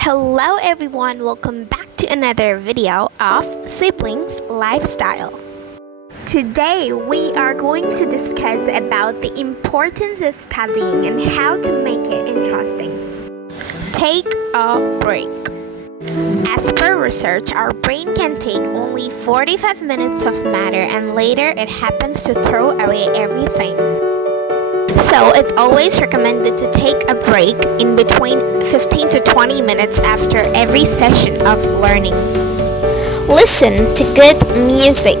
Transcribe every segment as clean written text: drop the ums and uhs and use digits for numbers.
Hello everyone, welcome back to another video of Siblings Lifestyle. Today we are going to discuss about the importance of studying and how to make it interesting. Take a break. As per research, our brain can take only 45 minutes of matter and later it happens to throw away everything. So it's always recommended to take a break in between 15 to 20 minutes after every session of learning. Listen to good music.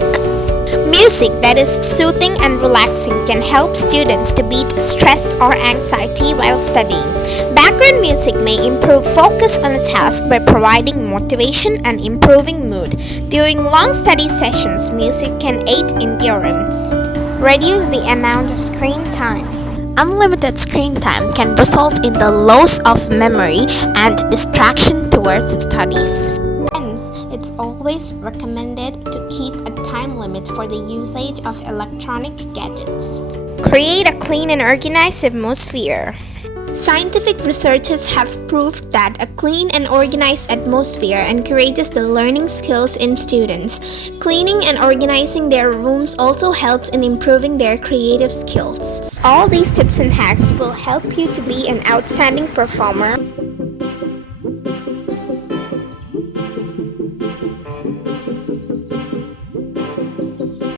Music that is soothing and relaxing can help students to beat stress or anxiety while studying. Background music may improve focus on a task by providing motivation and improving mood. During long study sessions, music can aid endurance. Reduce the amount of screen time. Unlimited screen time can result in the loss of memory and distraction towards studies. Hence, it's always recommended to keep a time limit for the usage of electronic gadgets. Create a clean and organized atmosphere. Scientific researchers have proved that a clean and organized atmosphere encourages the learning skills in students. Cleaning and organizing their rooms also helps in improving their creative skills. All these tips and hacks will help you to be an outstanding performer